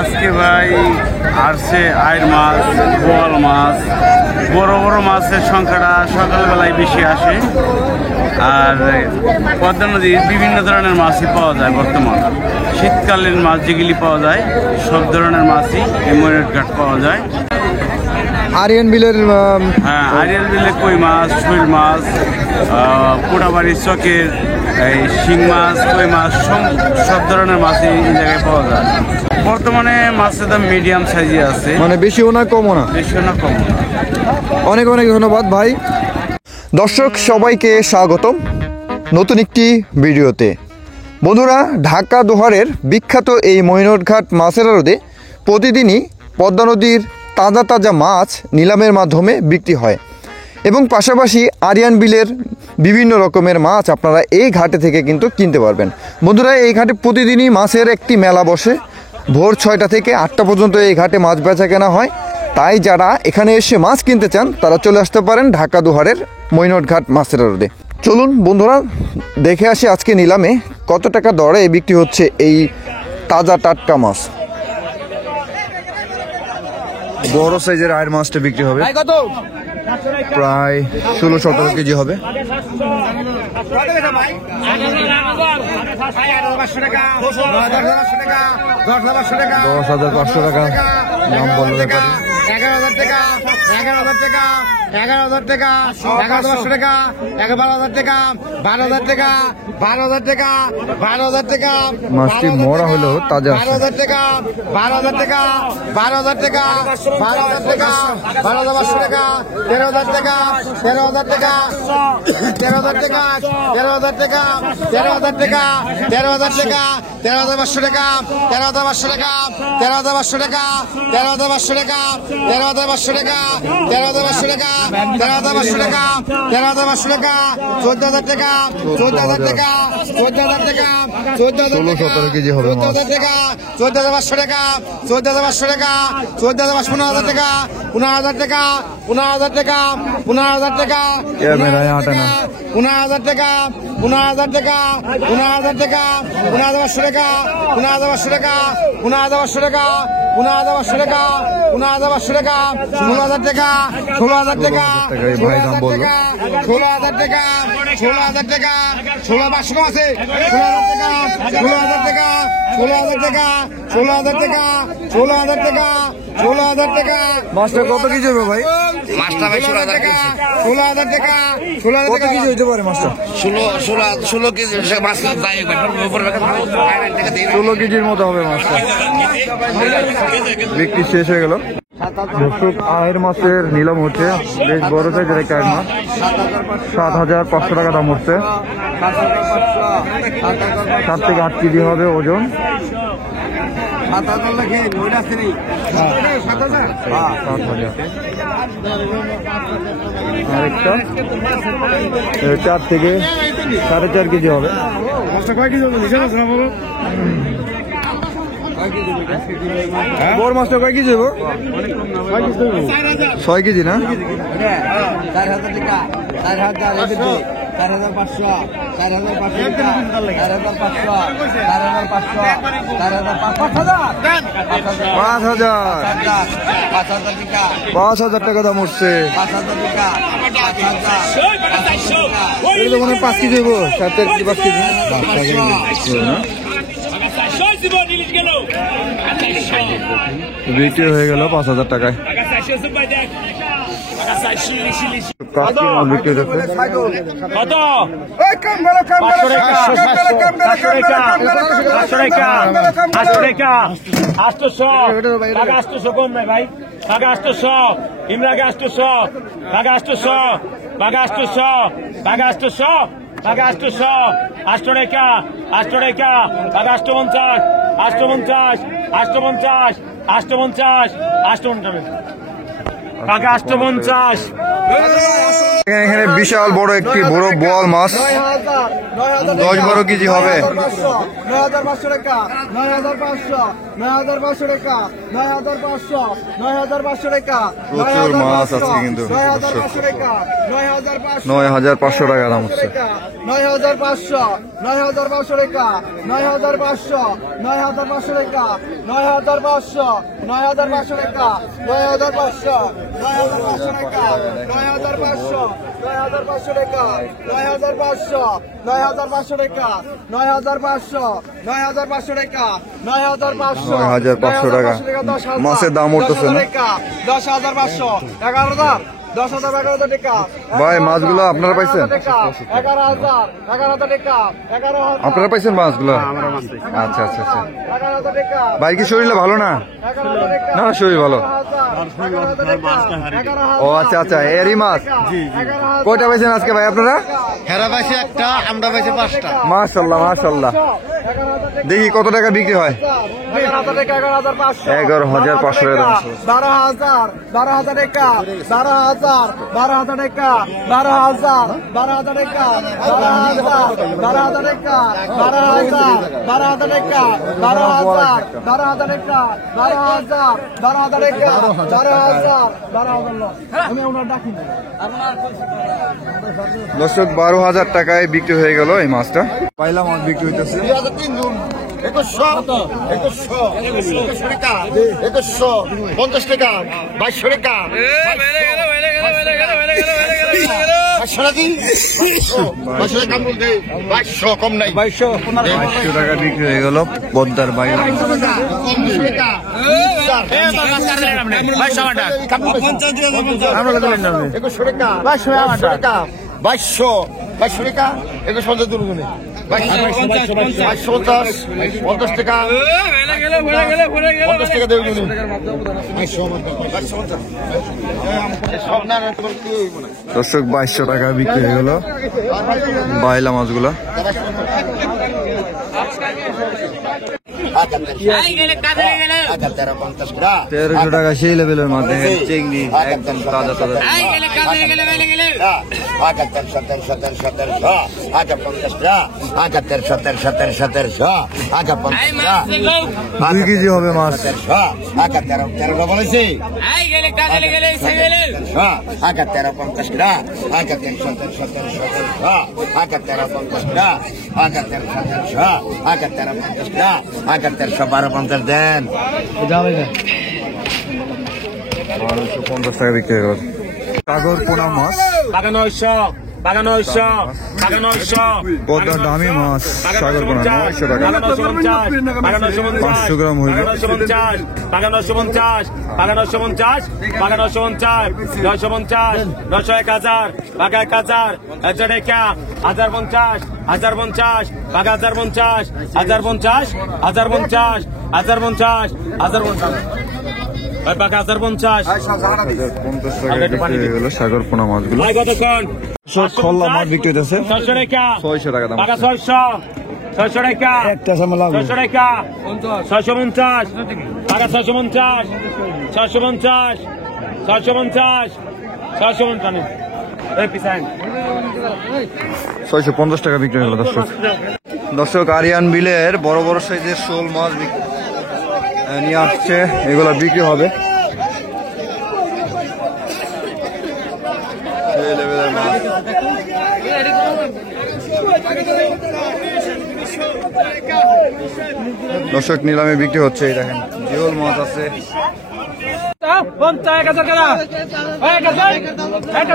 আজকে ভাই আসছে আইর মাছ, বোয়াল মাছ, বড় বড় মাছের সংখ্যাটা সকালবেলায় বেশি আসে। আর পদ্মা নদীর বিভিন্ন ধরনের মাছই পাওয়া যায়। বর্তমান শীতকালীন মাছ যেগুলি পাওয়া যায় সব ধরনের মাছই এই ময়ূরঘাট পাওয়া যায়। আরিয়ান বিলের হ্যাঁ, আরিয়ান বিলে কই মাছ, শৈল মাছ, পোড়াবাড়ির চকের এই শিং মাছ, কই মাছ, সব ধরনের মাছই এই জায়গায় পাওয়া যায়। বর্তমানে মাছের দাম মিডিয়াম সাইজে আছে, মানে বেশিও না কমও না। বেশিও না কম না। অনেক অনেক ধন্যবাদ ভাই। দর্শক সবাইকে স্বাগতম নতুন একটি ভিডিওতে। বন্ধুরা, ঢাকা দোহারের বিখ্যাত এই ময়ূরঘাট মাছের আড়তে প্রতিদিনই পদ্মা নদীর তাজা তাজা মাছ নিলামের মাধ্যমে বিক্রি হয় এবং পাশাপাশি আরিয়ান বিলের বিভিন্ন রকমের মাছ আপনারা এই ঘাটে থেকে কিন্তু কিনতে পারবেন। বন্ধুরা, এই ঘাটে প্রতিদিনই মাছের একটি মেলা বসে। ভোর 6টা থেকে 8টা পর্যন্ত এই ঘাটে মাছ বেচা কেনা হয়। তাই যারা এখানে এসে মাছ কিনতে চান তারা চলে আসতে পারেন ঢাকা দোহারের ময়ূরঘাট মাছের আড়তে। চলুন বন্ধুরা, দেখে আসি আজকে নিলামে কত টাকা দরে বিক্রি হচ্ছে এই তাজা টাটকা মাছ। বড় সাইজের আয়ের মাছটা বিক্রি হবে প্রায় 16-17 কেজি হবে। 10,500 টাকা নাম বললো ব্যাপারে। 11,000 টাকা, 11,000 টাকা, 11,000 টাকা, 11,500 টাকা, 12,000 টাকা, 12,000 টাকা, 12,000 টাকা, 12,000 টাকা। মাছটি মরা হলেও তাজা আছে। 12,000 টাকা, 12,000 টাকা, 12,000 টাকা, 12,000 টাকা, 12,500 টাকা, 13,000 টাকা, 13,000 টাকা, 13,000 টাকা, 13,000 টাকা, 13,000 টাকা, 13,000 টাকা, 13,500 টাকা, 13,500 টাকা, 13,500 টাকা, 13,500 টাকা, 13,500 টাকা, 13,500 টাকা, 13,500 টাকা, 13,500 টাকা, 14,000 টাকা, 14,000 টাকা, 14,000 টাকা, 16-17 কেজি হবে মাছ। 14,000 টাকা, 14,500 টাকা, 14,500 টাকা, 15,000 টাকা, 15,000 টাকা, 15,000 টাকা, 15,000 টাকা, ক্যামেরায় আটে না। 15,000 টাকা, 15,000 টাকা, 15,000 টাকা, 15,500 টাকা, 15,500 টাকা, 15,500 টাকা, 15,500 টাকা, 15,500 টাকা, 16,000 টাকা, 16,000 টাকা, 16,000 টাকা, 16,000 টাকা, 16,000 টাকা, 16,500 আছে, 16,000 টাকা, 16,000 টাকা, 16,000 টাকা, 16,000 টাকা, 16,000 টাকা, 16,000 টাকা। মাছটা কত কেজি হবে ভাই? মাছটা ভাই 16,000 টাকা, 16,000 টাকা, 16,000 কত টাকা। কেজি হইতে পারে মাছটা? 16 কেজি মাছ দায় উপরে 16 কেজির মতো হবে মাছটা। বিক্রি শেষ হয়ে গেল। দর্শক, আয়ের মাছের নিলাম হচ্ছে বেশ বড় সাইজের একটা আয়ের মাছ। 7,500 টাকা দাম হচ্ছে। 7 থেকে 8 কেজি হবে ওজন। 7,000। আরেকটা 4 থেকে 4.5 কেজি হবে। বড় মাছটা কয় কেজি হবে? 6 কেজি না? 4,000 টাকা, 4,500, 4,500, 4,500 টাকা, 4,500, 4,500, 5,000। 5,000 টাকা, 5,000 টাকা দাম উঠছে। 5,000 টাকা, 5,000, এটা তো মনে হয় 5 কেজি হইব। 4 কেজি 5 কেজি বিক্রি হয়ে গেল 5,000 টাকায়। কাকি মাছ বিক্রি হচ্ছে। টাকা 850 এখানে বিশাল বড় একটি বড় বোয়াল মাছ 10-12 কেজি হবে। 9,500 টাকা 9,500 9,500 টাকা 9,500 9,500 টাকা প্রচুর মাছ আছে কিন্তু 9,500 টাকা 9,500 9,500 টাকা দাম হচ্ছে। 9,500 9,500 টাকা 9,500 9,500 টাকা 9,500 9,500 টাকা 9,500 9,500 টাকা 9,500 9,500 টাকা 9,500 9,500 টাকা 9,500 9,500 টাকা 9,500 9,500 টাকা মাছের দাম উঠতেছে না 10,500 11,000 10,000 11,000 টাকা ভাই মাছগুলো আপনারা পাইছেন? 11,000 11,000 টাকা 11,000 আপনারা পাইছেন মাছগুলো? আচ্ছা আচ্ছা আচ্ছা। 11,000 টাকা ভাই কি শরীরে ভালো না? 11,000 টাকা না শরীর ভালো। 11,000 ও আচ্ছা আচ্ছা এরই মাছ। কয়টা পাইছেন আজকে ভাই আপনারা? হেরা পাইছে একটা আমরা পাইছে 5টা মাশাআল্লাহ মাশাআল্লাহ। দেখি কত টাকা বিক্রি হয়। 11,000 টাকা 11,500 11,500 টাকা দাম। 12,000 12,000 টাকা 12,000 12,000 টাকা 12,000 12,000 টাকা 12,000 12,000 টাকা 12,000 12,000 টাকা 12,000 12,000 টাকা 12,000 12,000 টাকা 12,000 12,000 আমি ওনার ডাকি না দর্শক 12,000 টাকায় বিক্রি হয়ে গেল এই মাছটা। পাইলা মাছ বিক্রি হইতেছে 2100 টাকা 2150 টাকা 2200 টাকা 2200 কম নাই 2200 টাকা বিক্রি হয়ে গেল পদ্মার বাইরে। 2200 টাকা 2150 দুর্গুণে 250 50 টাকা 50 টাকা দেবে দর্শক 2200 টাকা বিক্রি হয়ে গেল বাইলা মাছগুলা। 1300 টাকা সেই লেভেলের মাছ দেখেন চিংড়ি একদম তাজা তাজা। 2 কেজি হবে মাছ। 13 বলেছি 12,50 দেন 1250 টাকা বিক্রি হয়ে গেল। সাগর পোনা মাছ 900 পদ্মার দামি মাছ সাগর পোনা 900 টাকা 500 গ্রাম হইল। 950 950 950 950 1000 1000 1000 টাকা 1050 1050 1050 1050 1050 1050 ভাই পাকা 1050 50 টাকা বিক্রি হয়ে গেল সাগর পোনা মাছগুলো। ভাই কতক্ষণ সব খল্লা মাছ বিক্রি হইতেছে 600 টাকা 600 টাকা দাম। পাকা 600 টাকা একটা সামনে লাগবে 600 টাকা 650 পাকা 650 650 650 650 এই পিছান 650 টাকা বিক্রি হয়ে গেল। দর্শক আরিয়ান বিলের বড় বড় সাইজের শোল মাছ নিয়ে আসছে, এগুলো বিক্রি হবে। এই লেভেলের মাছ। দর্শক নিলামে বিক্রি হচ্ছে, এই দেখেন জিওল মাছ আছে। 1000 টাকা 1000 টাকা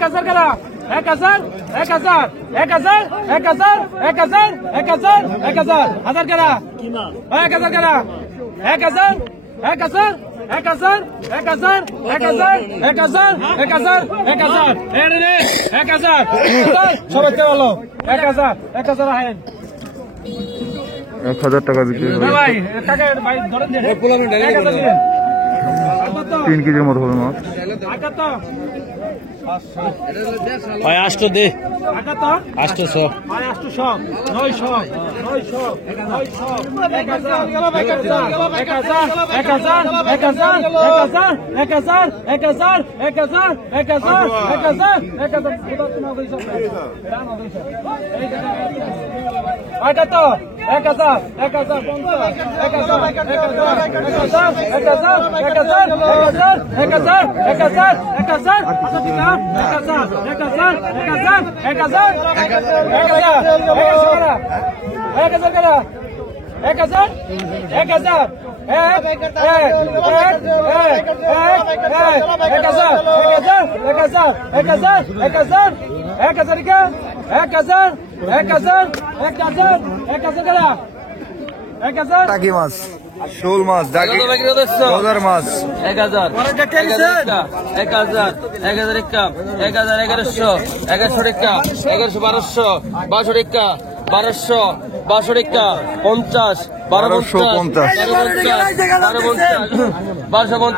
1000 টাকা 1000 1000 1000 1000 1000 1000 1000 1000 টাকা 1000 টাকা 1000 1000 1000 1000 1000 1000 1000 1000 এই রে 1000 সবাই চলো 1000 1000 আহেন 1000 টাকা বিক্রি হয়ে গেল। ভাই টাকা ভাই ধরেন দেন 1000 দিবেন 3 কেজির মতো হবে মাছ। ভাই 800 দে 800 ভাই 800 900 টাকি মাছ, শোল মাছ, ডাকি বাজার মাছ 1000 1000 1100 1100 1100 টাকা 1100 1200 টাকা 1200 1200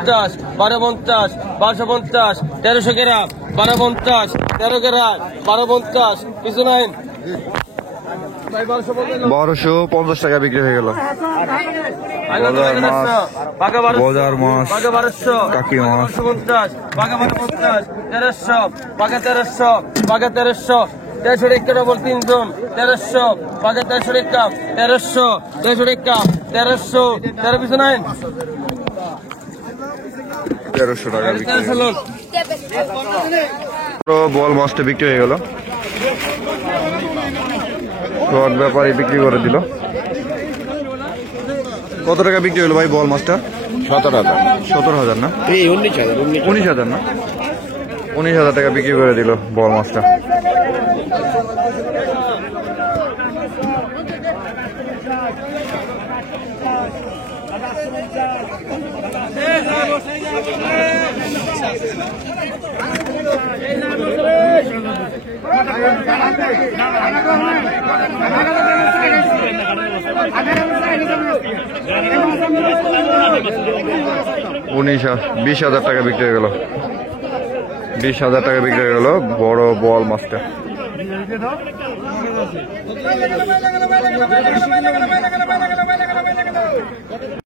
টাকা 50 1250 1300 গ্রাম 1250 13 গ্রাম 1250 কিছু নাই 1250 টাকা বিক্রি হয়ে গেল। বাজার মাছ, কাকি মাছ 50 বাঘা 50 1300 বাঘা 1300 বাঘা 1300 1300 টাকা ডবল 3 জন 1300 বাঘা 1300 টাকা 1300 টাকা 1300 13 পিছু নাই 1300 টাকা বিক্রি হয়ে গেল। বল মাছটা বিক্রি হয়ে গেল, ট্রাক ব্যাপারী বিক্রি করে দিল। কত টাকা বিক্রি হলো ভাই বল মাছটা? 17,000 না 19,000 না 19,000 টাকা বিক্রি করে দিল বল মাছটা। বিশ হাজার টাকা বিক্রি হয়ে গেল, 20,000 টাকা বিক্রি হয়ে গেল বড় বল মাছটা।